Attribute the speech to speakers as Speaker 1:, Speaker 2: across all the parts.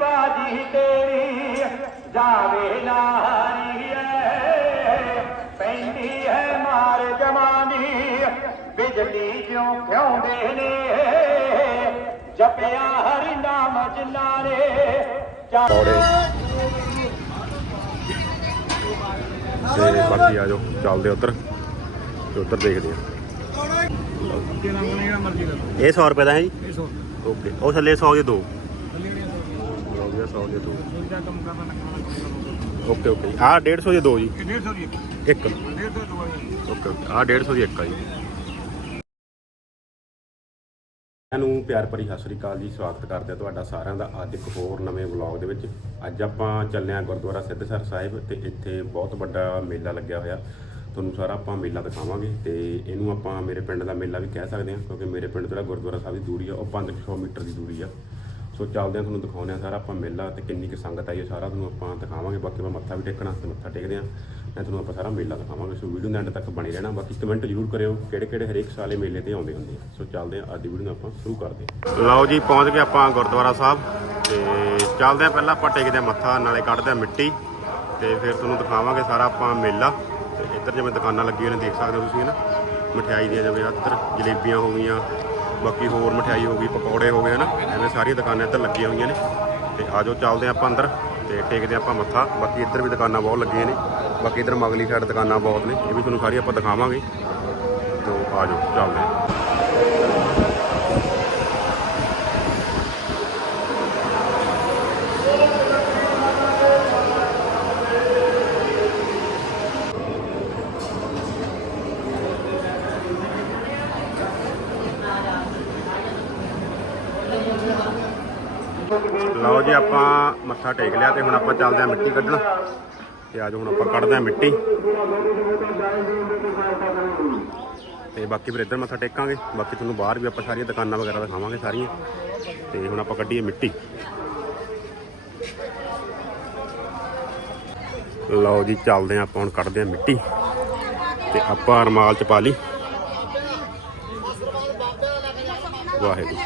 Speaker 1: ਬਾਜੀ ਤੇਰੀ ਜਾਵੇ ਨਾਰੀ ਐ। ਪੈਂਦੀ ਹੈ ਮਾਰ ਜਮਾਨੀ ਬਿਜਲੀ ਜਿਉਂ ਖਿਉਂਦੇ ਨੇ? ਜਪਿਆ ਹਰੀ ਨਾਮ ਜਿਨ੍ਹਾਂ ਨੇ। ਚਾ-
Speaker 2: ਪੌੜੇ ਤੇ ਬਾਕੀ ਆ ਜਾਓ ਚੱਲਦੇ ਉਧਰ। ਤੇ ਉਧਰ ਦੇਖਦੇ ਆ। ਇਹ 100 ਰੁਪਏ ਦਾ ਹੈ ਜੀ? ਓਕੇ ਉਹ ਥੱਲੇ 100 ਦੇ ਦੋ। ਲਓ ਜੀ 100 ਦੇ ਦੋ ਓਕੇ ਓਕੇ ਆ 150 ਦੇ ਦੋ ਜੀ? ਇੱਕ। Okay okay. ਆ 150 ਦੀ ਇੱਕ ਆ ਜੀ। ਨੂੰ ਪਿਆਰ ਭਰੀ ਸਤਿ ਸ੍ਰੀ ਅਕਾਲ ਜੀ। ਸਵਾਗਤ ਕਰਦੇ ਆ ਤੁਹਾਡਾ ਸਾਰਿਆਂ ਦਾ ਅੱਜ ਇੱਕ ਹੋਰ ਨਵੇਂ ਵਲੌਗ ਦੇ ਵਿੱਚ। ਅੱਜ ਆਪਾਂ ਚੱਲੇ ਆ ਗੁਰਦੁਆਰਾ ਸਿੱਧਸਰ ਸਾਹਿਬ ਤੇ ਇੱਥੇ ਬਹੁਤ ਵੱਡਾ ਮੇਲਾ ਲੱਗਿਆ ਹੋਇਆ। ਤੁਹਾਨੂੰ ਸਾਰਾ ਆਪਾਂ ਮੇਲਾ ਦਿਖਾਵਾਂਗੇ ਤੇ ਇਹਨੂੰ ਆਪਾਂ ਮੇਰੇ ਪਿੰਡ ਦਾ ਮੇਲਾ ਵੀ ਕਹਿ ਸਕਦੇ ਹਾਂ ਕਿਉਂਕਿ ਮੇਰੇ ਪਿੰਡ ਤੋਂ ਜਿਹੜਾ ਗੁਰਦੁਆਰਾ ਸਾਹਿਬ ਦੀ ਦੂਰੀ ਆ ਉਹ 500 ਮੀਟਰ ਦੀ ਦੂਰੀ ਆ। ਸੋ ਚੱਲਦੇ ਆ ਤੁਹਾਨੂੰ ਦਿਖਾਉਂਦੇ ਆ ਸਾਰਾ ਆਪਾਂ ਮੇਲਾ ਤੇ ਕਿੰਨੀ ਕੁ ਸੰਗਤ ਆਈ ਹੈ, ਸਾਰਾ ਤੁਹਾਨੂੰ ਆਪਾਂ ਦਿਖਾਵਾਂਗੇ। ਬਾਕੀ ਆਪਾਂ ਮੱਥਾ ਵੀ ਟੇਕਣਾ ਤੇ ਮੱਥਾ ਟੇਕਦੇ ਆ ਮੈਂ ਤੁਹਾਨੂੰ ਆਪਾਂ ਸਾਰਾ ਮੇਲਾ ਦਿਖਾਵਾਂਗੇ। ਸੋ ਵੀਡੀਓ ਦੇ ਐਂਡ ਤੱਕ ਬਣੇ ਰਹਿਣਾ। ਬਾਕੀ ਕਮੈਂਟ ਜ਼ਰੂਰ ਕਰਿਓ ਕਿਹੜੇ ਕਿਹੜੇ ਹਰੇਕ ਸਾਲੇ ਮੇਲੇ ਤੇ ਆਉਂਦੇ ਹੁੰਦੇ ਆ। ਸੋ ਚੱਲਦੇ ਆ ਅੱਜ ਦੀ ਵੀਡੀਓ ਨੂੰ ਆਪਾਂ ਸ਼ੁਰੂ ਕਰਦੇ ਆ ਲਓ ਜੀ, ਪਹੁੰਚ ਗਏ ਆਪਾਂ ਗੁਰਦੁਆਰਾ ਸਾਹਿਬ ਤੇ ਚੱਲਦੇ ਆ ਪਹਿਲਾਂ ਆਪਾਂ ਟੇਕਦੇ ਆ ਮੱਥਾ, ਨਾਲੇ ਕੱਢਦੇ ਆ ਮਿੱਟੀ ਤੇ ਫਿਰ ਤੁਹਾਨੂੰ ਦਿਖਾਵਾਂਗੇ ਸਾਰਾ ਆਪਾਂ ਮੇਲਾ ਤੇ ਇੱਧਰ ਜਿਵੇਂ ਦੁਕਾਨਾਂ ਲੱਗੀਆਂ ਨੇ, ਦੇਖ ਸਕਦੇ ਹੋ ਤੁਸੀਂ, ਹੈ ਨਾ? ਮਠਿਆਈ ਦੀਆਂ ਜਿਵੇਂ ਇੱਧਰ ਜਲੇਬੀਆਂ ਹੋ ਗਈਆਂ ਬਾਕੀ ਹੋਰ ਮਠਿਆਈ ਹੋ ਗਈ, ਪਕੌੜੇ ਹੋ ਗਏ, ਹਨਾ? ਐਵੇਂ ਸਾਰੀਆਂ ਦੁਕਾਨਾਂ ਇੱਧਰ ਲੱਗੀਆਂ ਹੋਈਆਂ ਨੇ। ਤੇ ਆਜੋ ਚੱਲਦੇ ਆਪਾਂ ਅੰਦਰ ਤੇ ਟੇਕਦੇ ਆਪਾਂ ਮੱਥਾ। ਬਾਕੀ ਇੱਧਰ ਵੀ ਦੁਕਾਨਾਂ ਬਹੁਤ ਲੱਗੀਆਂ ਨੇ। ਬਾਕੀ ਇੱਧਰ ਮਗਲੀ ਸਾਈਡ ਦੁਕਾਨਾਂ ਬਹੁਤ ਨੇ। ਇਹ ਵੀ ਤੁਹਾਨੂੰ ਸਾਰੀ ਆਪਾਂ ਦਿਖਾਵਾਂਗੇ। ਤੇ ਆਜੋ ਚੱਲਦੇ ਹਾਂ ਲਓ ਜੀ, ਆਪਾਂ ਮੱਥਾ ਟੇਕ ਲਿਆ ਤੇ ਹੁਣ ਆਪਾਂ ਚੱਲਦੇ ਆ ਮਿੱਟੀ ਕੱਢਣ। ਤੇ ਆਜੋ ਹੁਣ ਆਪਾਂ ਕੱਢਦੇ ਆ ਮਿੱਟੀ। ਤੇ ਬਾਕੀ ਫਿਰ ਇੱਧਰ ਮੱਥਾ ਟੇਕਾਂਗੇ। ਬਾਕੀ ਤੁਹਾਨੂੰ ਬਾਹਰ ਵੀ ਆਪਾਂ ਸਾਰੀਆਂ ਦੁਕਾਨਾਂ ਵਗੈਰਾ ਦਿਖਾਵਾਂਗੇ ਸਾਰੀਆਂ। ਤੇ ਹੁਣ ਆਪਾਂ ਕੱਢੀਏ ਮਿੱਟੀ। ਲਓ ਜੀ, ਚੱਲਦੇ ਆ ਆਪਾਂ ਹੁਣ ਕੱਢਦੇ ਆ ਮਿੱਟੀ। ਤੇ ਆਪਾਂ ਰਮਾਲ ਚ ਪਾ ਲਈ। ਵਾਹਿਗੁਰੂ।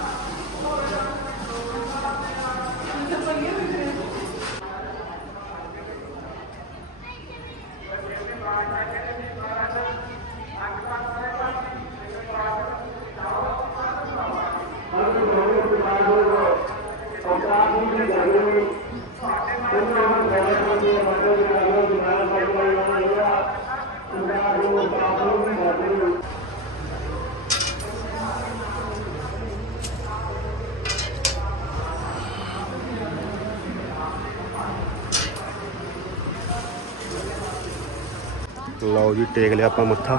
Speaker 2: ਲਓ ਜੀ, ਟੇਕ ਲਿਆ ਆਪਾਂ ਮੱਥਾ।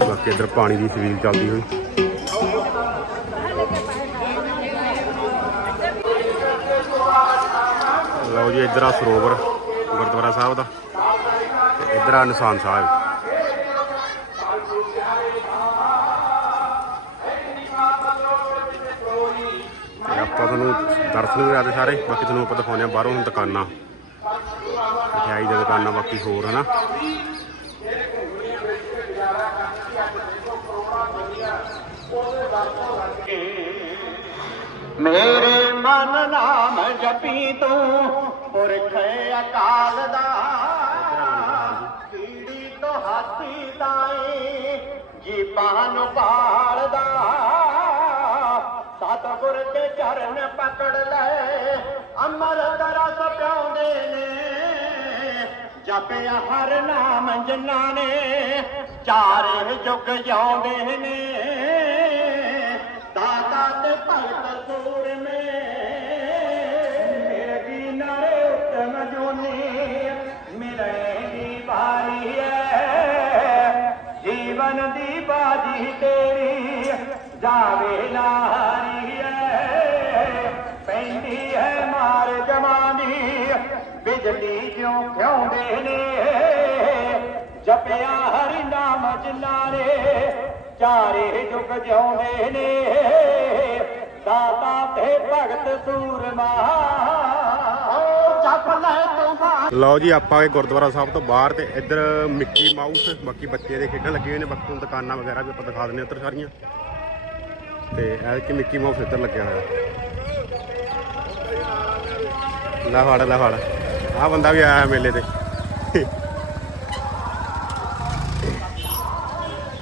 Speaker 2: ਬਾਕੀ ਇੱਧਰ ਪਾਣੀ ਦੀ ਸਵੀਲ ਚੱਲਦੀ ਹੋਈ। ਲਓ ਜੀ, ਇੱਧਰ ਆ ਸਰੋਵਰ ਗੁਰਦੁਆਰਾ ਸਾਹਿਬ ਦਾ। ਤੇ ਇੱਧਰ ਆ ਨਿਸ਼ਾਨ ਸਾਹਿਬ। ਤੁਹਾਨੂੰ ਦਰਸ਼ਨ ਵੀ ਕਰਾਦੇ ਸਾਰੇ। ਬਾਕੀ ਤੁਹਾਨੂੰ ਆਪਾਂ ਦਿਖਾਉਂਦੇ ਆ ਬਾਹਰੋਂ ਦੁਕਾਨਾਂ। ਮਠਿਆਈ ਦੀਆਂ ਦੁਕਾਨਾਂ ਬਾਕੀ ਹੋਰ ਹਨਾ?
Speaker 1: ਮੇਰੇ ਮਨ ਨਾਮ ਜਪੀ ਤੂੰ ਪੁਰਖ ਅਕਾਲ ਦਾ। ਕੀੜੀ ਤੋਂ ਹਾਥੀ ਤਾਈ ਜੀਵਾਂ ਨੂੰ ਪਾਲਦਾ ਪਕੜ ਲੈ ਅਮਰਤ ਰਸ ਪਿਆਉਂਦੇ ਨੇ। ਜਪਿਆ ਹਰ ਨਾਮ ਜਿਨ੍ਹਾਂ ਨੇ, ਚਾਰੇ ਜੁਗ ਜਾਉਂਦੇ ਨੇ। ਦਾਤਾ ਤੇ ਭਗਤ ਸੂਰਮੇ ਮੇਰੀ ਨਰੇ ਉਤਮ ਜੋਨੀ। ਮਿਲੇ ਦੀ ਵਾਰੀ ਹੈ ਜੀਵਨ ਦੀ ਬਾਜੀ ਤੇਰੀ, ਜਾਵੇ ਨਾਰੀ ਪੈਂਦੀ ਹੈ ਮਾਰ ਜਮਾਨੀ ਬਿਜਲੀ ਜਿਉਂ ਖਿਉਂਦੇ ਨੇ? ਜਪਿਆ ਹਰੀ ਨਾਮ ਜਿਨਾਰੇ ਚਾਰੇ ਜੁਗ ਜਿਉਂਦੇ ਨੇ। ਦਾਤਾ ਤੇ ਭਗਤ ਸੂਰਮਾ। ਜਪ ਲੈ ਤੂੰ
Speaker 2: ਲਓ ਜੀ, ਆਪਾਂ ਆਏ ਗੁਰਦੁਆਰਾ ਸਾਹਿਬ ਤੋਂ ਬਾਹਰ ਤੇ ਇੱਧਰ ਮਿੱਕੀ ਮਾਊਸ, ਬਾਕੀ ਬੱਚੇ ਦੇ ਖੇਡਣ ਲੱਗੇ ਹੋਏ ਨੇ, ਬਾਕੀ ਦੁਕਾਨਾਂ ਵਗੈਰਾ ਵੀ ਆਪਾਂ ਦਿਖਾ ਦਿੰਦੇ ਹਾਂ ਉੱਧਰ ਸਾਰੀਆਂ। ਤੇ ਐ ਕਿ ਮਿੱਕੀ ਮਾਊਸ ਇੱਧਰ ਲੱਗਿਆ ਹੋਇਆ। ਲੈ ਫੜ ਲੈ ਫੜ। ਆਹ ਬੰਦਾ ਵੀ ਆਇਆ ਮੇਲੇ ਤੇ।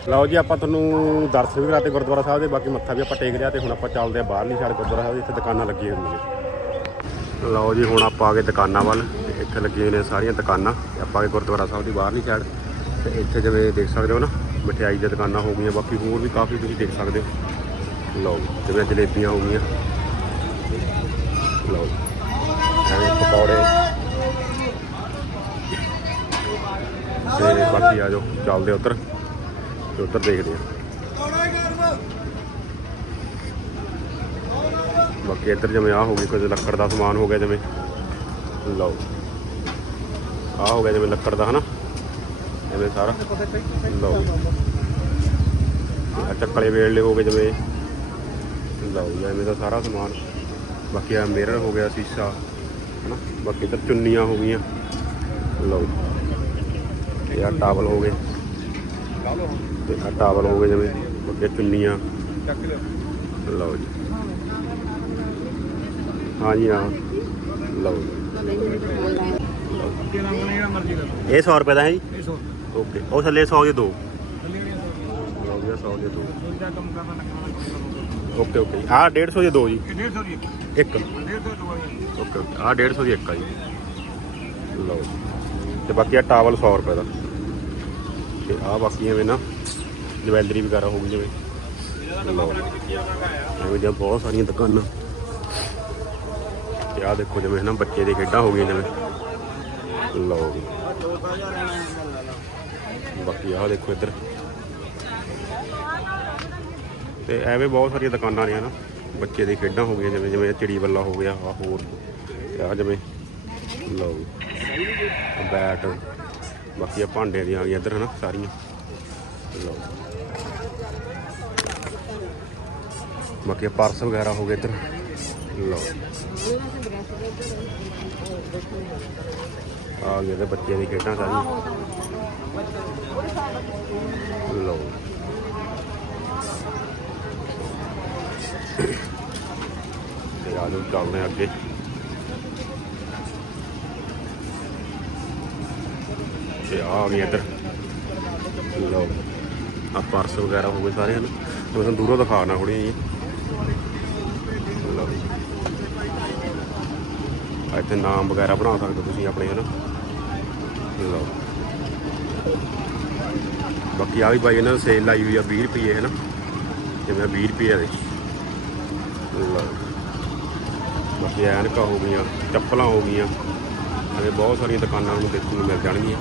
Speaker 2: ਲਓ ਜੀ ਆਪਾਂ ਤੁਹਾਨੂੰ ਦਰਸ਼ਨ ਵੀ ਕਰਾਤੇ ਗੁਰਦੁਆਰਾ ਸਾਹਿਬ ਦੇ ਬਾਕੀ ਮੱਥਾ ਵੀ ਆਪਾਂ ਟੇਕ ਲਿਆ ਤੇ ਹੁਣ ਆਪਾਂ ਚੱਲਦੇ ਆ ਬਾਹਰਲੀ ਸਾਈਡ ਗੁਰਦੁਆਰਾ ਸਾਹਿਬ ਦੀ ਇੱਥੇ ਦੁਕਾਨਾਂ ਲੱਗੀਆਂ ਹੋਈਆਂ ਨੇ। ਲਓ ਜੀ ਹੁਣ ਆਪਾਂ ਆ ਗਏ ਦੁਕਾਨਾਂ ਵੱਲ ਤੇ ਇੱਥੇ ਲੱਗੀਆਂ ਹੋਈਆਂ ਨੇ ਸਾਰੀਆਂ ਦੁਕਾਨਾਂ ਤੇ ਆਪਾਂ ਆ ਗਏ ਗੁਰਦੁਆਰਾ ਸਾਹਿਬ ਦੀ ਬਾਹਰਲੀ ਸਾਈਡ ਤੇ ਇੱਥੇ ਜਿਵੇਂ ਦੇਖ ਸਕਦੇ ਹੋ ਨਾ ਮਠਿਆਈ ਦੀਆਂ ਦੁਕਾਨਾਂ ਹੋ ਗਈਆਂ ਬਾਕੀ ਹੋਰ ਵੀ ਕਾਫੀ ਤੁਸੀਂ ਦੇਖ ਸਕਦੇ ਹੋ। ਲਓ ਜੀ, ਜਿਵੇਂ ਜਲੇਬੀਆਂ ਹੋ ਗਈਆਂ। ਲਓ ਜੀ, ਪਕੌੜੇ। ਤੇ ਬਾਕੀ ਆ ਜਾਓ, ਚੱਲਦੇ ਉੱਧਰ। ਤੇ ਉੱਧਰ ਦੇਖਦੇ ਆ। ਬਾਕੀ ਇੱਧਰ ਜਿਵੇਂ ਆ ਹੋ ਗਈ, ਕੁਝ ਲੱਕੜ ਦਾ ਸਮਾਨ ਹੋ ਗਿਆ ਜਿਵੇਂ। ਲਓ। ਆ ਹੋ ਗਿਆ ਜਿਵੇਂ ਲੱਕੜ ਦਾ, ਹਨਾ? ਐਵੇਂ ਸਾਰਾ। ਲਓ ਆ ਚੱਕਲੇ ਵੇਲਲੇ ਹੋ ਗਏ ਜਿਵੇਂ। ਲਓ ਜੀ, ਐਵੇਂ ਦਾ ਸਾਰਾ ਸਮਾਨ। ਬਾਕੀ ਆ ਮਿਰਰ ਹੋ ਗਿਆ, ਸੀਸਾ। ਹਨਾ? ਬਾਕੀ ਤਾਂ ਚੁੰਨੀਆਂ ਹੋ ਗਈਆਂ। ਲਓ। ਜੀ। ਇਹ ਆ ਟਾਵਲ ਹੋ ਗਏ। ਤੇ ਆ ਟਾਵਲ ਹੋ ਗਏ ਜਿਵੇਂ ਬਾਕੀ ਚੁੰਨੀਆਂ। ਲਓ ਜੀ। ਹਾਂਜੀ ਹਾਂ। ਲਓ ਜੀ। ਇਹ 100 ਰੁਪਏ ਦਾ ਹੈ ਜੀ? ਓਕੇ। ਉਹ ਥੱਲੇ 100 ਦੇ ਦੋ। ਲਓ ਜੀ 100 ਦੇ ਦੋ। ਓਕੇ ਓਕੇ ਆਹ 150 ਦੇ ਦੋ ਜੀ? ਇੱਕ। Okay okay. ਆਹ 150 ਦੀ ਇੱਕ ਆ ਜੀ। ਲਓ ਜੀ। ਤੇ ਬਾਕੀ ਆ ਟਾਵਲ 100 ਰੁਪਏ ਦਾ। ਤੇ ਆਹ ਬਾਕੀ ਐਵੇਂ ਨਾ ਜਵੈਲਰੀ ਵਗੈਰਾ ਹੋ ਗਈ ਜਿਵੇਂ। ਲਓ ਐਵੇਂ ਦੀਆਂ ਬਹੁਤ ਸਾਰੀਆਂ ਦੁਕਾਨਾਂ। ਤੇ ਆਹ ਦੇਖੋ ਜਿਵੇਂ ਨਾ ਬੱਚੇ ਦੀ ਖੇਡਾਂ ਹੋ ਗਈਆਂ ਜਿਵੇਂ। ਲਓ ਜੀ। ਬਾਕੀ ਆਹ ਦੇਖੋ ਇੱਧਰ। ਤੇ ਐਵੇਂ ਬਹੁਤ ਸਾਰੀਆਂ ਦੁਕਾਨਾਂ ਨੇ ਨਾ ਬੱਚੇ ਦੀ ਖੇਡਾਂ ਹੋ ਗਈਆਂ, ਜਿਵੇਂ ਜਿਵੇਂ ਚਿੜੀ ਬੱਲਾ ਹੋ ਗਿਆ ਆ ਹੋਰ। ਤੇ ਆ ਜਿਵੇਂ ਲਓ ਜੀ ਬੈਟ ਬਾਕੀ ਆ ਭਾਂਡਿਆਂ ਦੀਆਂ ਆ ਗਈਆਂ ਇੱਧਰ ਹਨਾ ਸਾਰੀਆਂ। ਲਓ ਬਾਕੀ ਆਹ ਪਰਸ ਵਗੈਰਾ ਹੋ ਗਏ ਇੱਧਰ। ਲਓ ਆ ਗਏ ਤੇ ਬੱਚੇ ਦੀ ਖੇਡਾਂ ਸਾਰੀਆਂ। ਲਓ ਤੇ ਆ ਜਾਓ, ਚੱਲਦੇ ਹਾਂ ਅੱਗੇ। ਤੇ ਆ ਗਏ ਇੱਧਰ। ਲਓ ਆ ਪਰਸ ਵਗੈਰਾ ਹੋ ਗਏ ਸਾਰੇ ਹਨ ਮੈਂ ਤੁਹਾਨੂੰ ਦੂਰੋਂ ਦਿਖਾਣਾ ਥੋੜੀ ਜੀ। ਲਓ। ਇੱਥੇ ਨਾਮ ਵਗੈਰਾ ਬਣਾ ਸਕਦੇ ਹੋ ਤੁਸੀਂ ਆਪਣੇ, ਹਨ? ਲਓ। ਬਾਕੀ ਆ ਵੀ ਬਾਈ ਇਹਨਾਂ ਨੇ ਸੇਲ ਲਾਈ ਹੋਈ ਆ 20 ਰੁਪਏ ਹੈ ਨਾ ਜਿਵੇਂ 20 ਰੁਪਏ ਦੇ ਬਾਕੀ ਐਨਕਾਂ ਹੋ ਗਈਆਂ, ਚੱਪਲਾਂ ਹੋ ਗਈਆਂ। ਐਵੇਂ ਬਹੁਤ ਸਾਰੀਆਂ ਦੁਕਾਨਾਂ ਨੂੰ ਦੇਖਣ ਨੂੰ ਮਿਲ ਜਾਣਗੀਆਂ।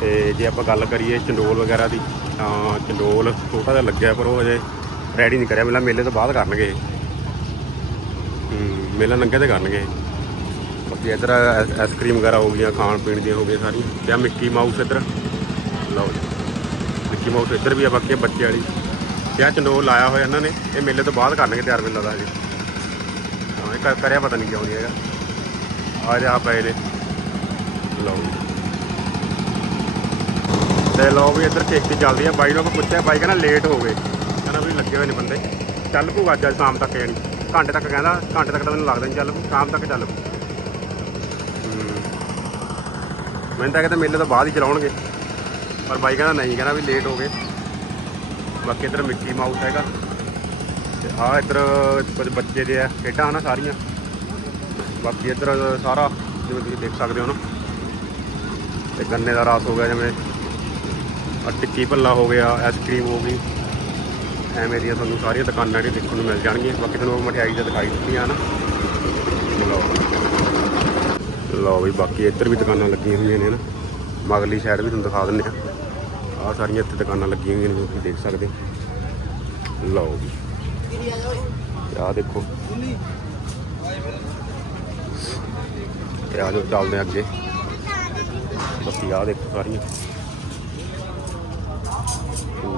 Speaker 2: ਤੇ ਜੇ ਆਪਾਂ ਗੱਲ ਕਰੀਏ ਚੰਡੋਲ ਵਗੈਰਾ ਦੀ, ਤਾਂ ਚੰਡੋਲ ਛੋਟਾ ਜਿਹਾ ਲੱਗਿਆ, ਪਰ ਉਹ ਅਜੇ ਰੈਡੀ ਨਹੀਂ ਕਰਿਆ। ਮੇਲਾ ਮੇਲੇ ਤੋਂ ਬਾਅਦ ਕਰਨਗੇ। ਮੇਲਾ ਨੰਗੇ ਤੇ ਕਰਨਗੇ। ਬਾਕੀ ਇੱਧਰ ਆਇਸ- ਆਈਸਕ੍ਰੀਮ ਵਗੈਰਾ ਹੋ ਗਈਆਂ, ਖਾਣ ਪੀਣ ਦੀਆਂ ਹੋ ਗਈਆਂ ਸਾਰੀਆਂ। ਤੇ ਆ ਮਿੱਕੀ ਮਾਊਸ ਇੱਧਰ। ਲਓ ਜੀ। ਮਿੱਕੀ ਮਾਊਸ ਇੱਧਰ ਵੀ ਆ, ਬਾਕੀ ਆਹ ਬੱਚੇ ਵਾਲੀ। ਤੇ ਆ ਚੰਡੋਲ ਲਾਇਆ ਹੋਇਆ ਇਹਨਾਂ ਨੇ, ਇਹ ਮੇਲੇ ਤੋਂ ਬਾਅਦ ਕਰਨਗੇ ਤਿਆਰ ਮੇਲਾ ਦਾ ਹਜੇ। ਹਾਂ, ਇਹ ਕਰ- ਕਰਿਆ ਪਤਾ ਨਹੀਂ ਕਿਉਂ ਨਹੀਂ ਹੈਗਾ। ਆ ਜਾ ਪਏ ਨੇ ਲਓ ਜੀ। ਤੇ ਲਓ ਵੀ ਇੱਧਰ ਕਿਸ਼ਤੀ ਚੱਲਦੀ ਆ। ਬਾਈ ਨੂੰ ਆਪਾਂ ਪੁੱਛਿਆ, ਬਾਈ ਕਹਿੰਦਾ ਲੇਟ ਹੋ ਗਏ। ਕਹਿੰਦਾ ਵੀ ਲੱਗੇ ਹੋਏ ਨੇ ਬੰਦੇ। ਚੱਲ ਪੂਗਾ ਅੱਜ ਸ਼ਾਮ ਤੱਕ ਜਾਣੀ ਘੰਟੇ ਤੱਕ ਕਹਿੰਦਾ, ਘੰਟੇ ਤੱਕ ਤਾਂ ਮੈਨੂੰ ਲੱਗਦਾ ਨਹੀਂ ਚੱਲ ਪਊ। ਸ਼ਾਮ ਤੱਕ ਚੱਲ ਪਊ। ਹੂੰ। ਮੈਨੂੰ ਤਾਂ ਕਹਿੰਦਾ ਮੇਲੇ ਤੋਂ ਬਾਅਦ ਹੀ ਚਲਾਉਣਗੇ। ਪਰ ਬਾਈ ਕਹਿੰਦਾ ਨਹੀਂ, ਕਹਿੰਦਾ ਵੀ ਲੇਟ ਹੋ ਗਏ। ਬਾਕੀ ਇੱਧਰ ਮਿੱਕੀ ਮਾਊਸ ਹੈਗਾ। ਤੇ ਆ ਇੱਧਰ ਕੁਝ ਬੱਚੇ ਦੇ ਆ, ਖੇਡਾਂ ਨਾ ਸਾਰੀਆਂ। ਬਾਕੀ ਇੱਧਰ ਸਾਰਾ, ਜਿਵੇਂ ਤੁਸੀਂ ਦੇਖ ਸਕਦੇ ਹੋ ਨਾ। ਤੇ ਗੰਨੇ ਦਾ ਰਸ ਹੋ ਗਿਆ ਜਿਵੇਂ। ਟਿੱਕੀ ਭੱਲਾ ਹੋ ਗਿਆ ਆਈਸਕ੍ਰੀਮ ਹੋ ਗਈ। ਐਵੇਂ ਦੀਆਂ ਤੁਹਾਨੂੰ ਸਾਰੀਆਂ ਦੁਕਾਨਾਂ ਜਿਹੜੀਆਂ ਦੇਖਣ ਨੂੰ ਮਿਲ ਜਾਣਗੀਆਂ। ਬਾਕੀ ਤੁਹਾਨੂੰ ਮਠਿਆਈ ਦਾ ਦਿਖਾਈ ਦਿੱਤੀਆਂ ਨਾ ਲਓ ਲਓ ਵੀ ਬਾਕੀ ਇੱਧਰ ਵੀ ਦੁਕਾਨਾਂ ਲੱਗੀਆਂ ਹੋਈਆਂ ਨੇ ਨਾ ਮਗਲੀ ਸਾਈਡ ਵੀ ਤੁਹਾਨੂੰ ਦਿਖਾ ਦਿੰਦੇ। ਆ ਆਹ ਸਾਰੀਆਂ ਇੱਥੇ ਦੁਕਾਨਾਂ ਲੱਗੀਆਂ ਹੋਈਆਂ ਨੇ ਤੁਸੀਂ ਦੇਖ ਸਕਦੇ ਲਓ ਜੀ। ਆਹ ਦੇਖੋ। ਤੇ ਆ ਜੋ ਚੱਲਦੇ ਅੱਗੇ। ਬਾਕੀ ਆਹ ਦੇਖੋ ਸਾਰੀਆਂ।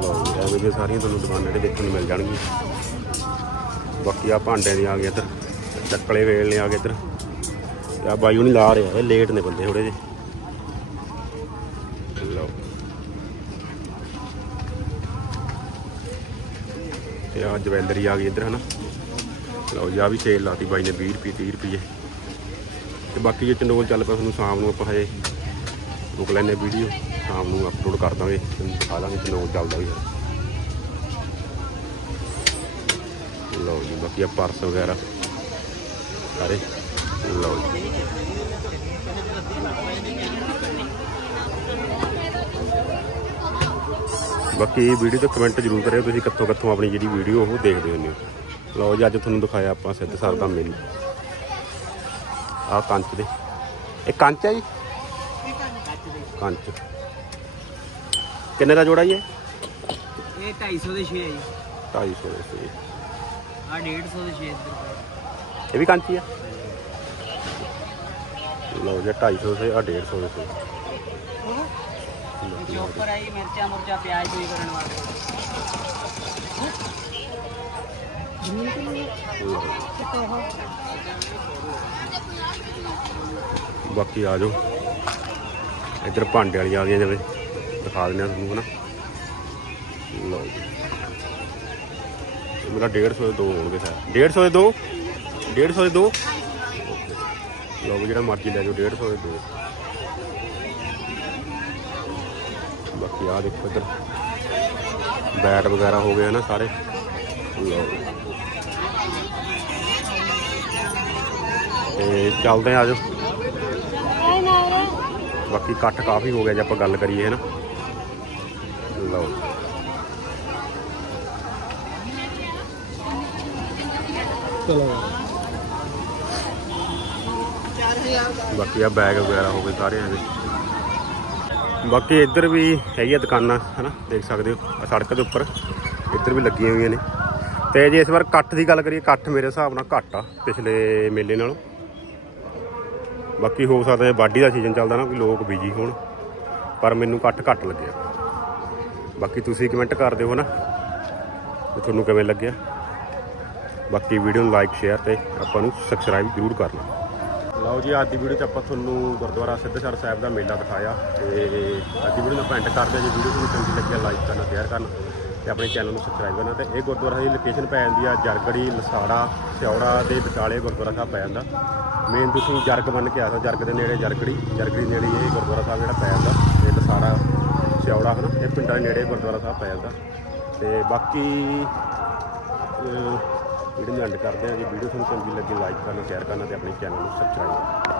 Speaker 2: ਲਓ ਐਵੇਂ ਦੀਆਂ ਸਾਰੀਆਂ ਤੁਹਾਨੂੰ ਦੁਕਾਨਾਂ ਜਿਹੜੇ ਦੇਖਣ ਨੂੰ ਮਿਲ ਜਾਣਗੀਆਂ। ਬਾਕੀ ਆ ਭਾਂਡੇ ਦੀਆਂ ਆ ਗਈਆਂ ਇੱਧਰ, ਚੱਕਲੇ ਵੇਲਣੇ ਆ ਗਏ ਇੱਧਰ। ਤੇ ਆ ਬਾਈ ਹੁਣੀ ਲਾ ਰਿਹਾ, ਇਹ ਲੇਟ ਨੇ ਬੰਦੇ ਥੋੜੇ ਜਿਹੇ। ਤੇ ਆ ਜਵੈਲਰੀ ਆ ਗਈ ਇੱਧਰ, ਹਨਾ? ਲਓ ਜੀ ਆ ਵੀ ਸੇਲ ਲਾਤੀ ਬਾਈ ਨੇ 20 ਰੁਪਏ 30 ਰੁਪਏ। ਤੇ ਬਾਕੀ ਜੇ ਚੰਡੋਲ ਚੱਲ ਪਿਆ ਤੁਹਾਨੂੰ ਸ਼ਾਮ ਨੂੰ ਆਪਾਂ ਹਜੇ ਰੁਕ ਲੈਨੇ ਵੀਡੀਓ, ਸ਼ਾਮ ਨੂੰ ਅਪਲੋਡ ਕਰ ਦਾਂਗੇ, ਤੁਹਾਨੂੰ ਦਿਖਾ ਦਾਂਗੇ ਚੰਡੋਲ ਚੱਲਦਾ ਵੀ ਹੈ। ਲਓ ਜੀ, ਬਾਕੀ ਆ ਪਰਸ ਵਗੈਰਾ ਸਾਰੇ। ਲਓ ਜੀ। ਬਾਕੀ ਇਹ ਵੀਡੀਓ ਤੇ ਕਮੈਂਟ ਜ਼ਰੂਰ ਕਰਿਓ ਤੁਸੀਂ ਕਿੱਥੋਂ ਕਿੱਥੋਂ ਆਪਣੀ ਜਿਹੜੀ ਵੀਡੀਓ ਉਹ ਦੇਖਦੇ ਹੁੰਦੇ ਹੋ। ਲਓ ਜੀ ਅੱਜ ਤੁਹਾਨੂੰ ਦਿਖਾਇਆ ਆਪਾਂ ਸਿੱਧ ਸਰ ਦਾ ਮੇਲ। ਆਹ ਕੰਚ ਦੇ। ਇਹ ਕੰਚ ਹੈ ਜੀ? ਕੰਚ। ਕਿੰਨੇ ਦਾ ਜੋੜਾ ਜੀ ਇਹ?
Speaker 3: ਇਹ 250 ਦੇ 6 ਹੈ ਜੀ।
Speaker 2: 250 ਦੇ ਸੀ
Speaker 3: ਆ 150 ਦੇ 6 ਇੱਧਰ ਪਏ।
Speaker 2: ਇਹ ਵੀ ਕੰਚ ਹੀ ਆ? ਲਓ ਜੀ 250 ਸੇ ਆ 150 ਦੇ ਸੀ
Speaker 3: ਚੋਪਰ ਆਈ ਮਿਰਚਾਂ ਮੁਰਚਾ ਪਿਆਜ਼ ਕੋਈ ਕਰਨ ਵਾਸਤੇ।
Speaker 2: ਬਾਕੀ ਆ ਜਾਓ। ਇੱਧਰ ਭਾਂਡੇ ਵਾਲੀ ਆ ਗਈਆਂ ਜਿਵੇਂ ਦਿਖਾ ਦਿੰਦੇ ਆ ਤੁਹਾਨੂੰ ਹਨਾ? ਲਓ ਜੀ। ਮੇਰਾ 150 ਦੇ ਦੋ ਹੋਣਗੇ ਸਰ 150 ਦੇ ਦੋ? 150 ਦੇ ਦੋ? ਲਓ ਜਿਹੜਾ ਮਰਜ਼ੀ ਲੈ ਜਾਓ 150 ਦੇ ਦੋ। ਬਾਕੀ ਆ ਦੇਖੋ ਇੱਧਰ। ਬੈਟ ਵਗੈਰਾ ਹੋ ਗਏ ਨਾ ਸਾਰੇ। ਤੇ ਚੱਲਦੇ ਆ ਜਾਓ ਬਾਕੀ ਇਕੱਠ ਕਾਫੀ ਹੋ ਗਿਆ ਜੇ ਆਪਾਂ ਗੱਲ ਕਰੀਏ ਹੈ ਨਾ ਲਓ ਬਾਕੀ ਆ ਬੈਗ ਵਗੈਰਾ ਹੋ ਗਏ ਸਾਰੇ ਐਵੇਂ ਬਾਕੀ ਇੱਧਰ ਵੀ ਹੈਗੀ ਆ ਦੁਕਾਨਾਂ, ਹਨਾ? ਦੇਖ ਸਕਦੇ ਹੋ ਸੜਕ ਦੇ ਉੱਪਰ ਇੱਧਰ ਵੀ ਲੱਗੀਆਂ ਹੋਈਆਂ ਨੇ। ਤੇ ਜੇ ਇਸ ਵਾਰ ਇਕੱਠ ਦੀ ਗੱਲ ਕਰੀਏ ਇਕੱਠ ਮੇਰੇ ਹਿਸਾਬ ਨਾਲ ਘੱਟ ਆ ਪਿਛਲੇ ਮੇਲੇ ਨਾਲੋਂ। ਬਾਕੀ ਹੋ ਸਕਦਾ ਹੈ ਵਾਢੀ ਦਾ ਸੀਜ਼ਨ ਚੱਲਦਾ ਨਾ, ਵੀ ਲੋਕ ਬਿਜ਼ੀ ਹੋਣ, ਪਰ ਮੈਨੂੰ ਘੱਟ ਘੱਟ ਲੱਗਿਆ। ਬਾਕੀ ਤੁਸੀਂ ਕਮੈਂਟ ਕਰ ਦਿਓ ਨਾ, ਵੀ ਤੁਹਾਨੂੰ ਕਿਵੇਂ ਲੱਗਿਆ। ਬਾਕੀ ਵੀਡੀਓ ਨੂੰ ਲਾਈਕ ਸ਼ੇਅਰ ਤੇ ਆਪਾਂ ਨੂੰ ਸਬਸਕ੍ਰਾਈਬ ਜ਼ਰੂਰ ਕਰਨਾ। ਲਓ ਜੀ, ਅੱਜ ਦੀ ਵੀਡੀਓ 'ਚ ਆਪਾਂ ਤੁਹਾਨੂੰ ਗੁਰਦੁਆਰਾ ਸਿੱਧਸਰ ਸਾਹਿਬ ਦਾ ਮੇਲਾ ਦਿਖਾਇਆ ਤੇ ਅੱਜ ਦੀ ਵੀਡੀਓ ਨੂੰ ਪੈਂਟ ਕਰਦੇ ਹਾਂ। ਜੇ ਵੀਡੀਓ ਤੁਹਾਨੂੰ ਚੰਗੀ ਲੱਗੀ ਲਾਈਕ ਕਰਨਾ ਸ਼ੇਅਰ ਕਰਨਾ ਤੇ ਆਪਣੇ ਚੈਨਲ ਨੂੰ ਸਬਸਕ੍ਰਾਈਬ ਕਰਨਾ ਤੇ ਇਹ ਗੁਰਦੁਆਰਾ ਦੀ ਲੋਕੇਸ਼ਨ ਪੈ ਜਾਂਦੀ ਆ ਜਰਗੜੀ, ਲਸਾੜਾ ਸਿਉੜਾ ਦੇ ਵਿਚਾਲੇ ਗੁਰਦੁਆਰਾ ਸਾਹਿਬ ਪੈ ਜਾਂਦਾ ਮੇਨ ਤੁਸੀਂ ਜਰਗ ਬਣ ਕੇ ਆ ਸਕਦੇ ਜਰਗ ਦੇ ਨੇੜੇ ਜਰਗੜੀ ਜਰਗੜੀ ਨੇੜੇ ਇਹ ਗੁਰਦੁਆਰਾ ਸਾਹਿਬ ਜਿਹੜਾ ਪੈ ਜਾਂਦਾ ਤੇ ਲਸਾੜਾ ਸਿਉੜਾ ਹਨਾ, ਇਹ ਪਿੰਡਾਂ ਦੇ ਨੇੜੇ ਗੁਰਦੁਆਰਾ ਸਾਹਿਬ ਪੈ ਜਾਂਦਾ ਤੇ ਬਾਕੀ ਵੀਡੀਓ ਨੂੰ ਐਂਡ ਕਰਦੇ ਹਾਂ ਜੇ ਵੀਡੀਓ ਤੁਹਾਨੂੰ ਚੰਗੀ ਲੱਗੀ ਲਾਈਕ ਕਰਨਾ ਸ਼ੇਅਰ ਕਰਨਾ ਤੇ ਆਪਣੇ ਚੈਨਲ ਨੂੰ ਸਬਸਕ੍ਰਾਈਬ ਕਰਨਾ।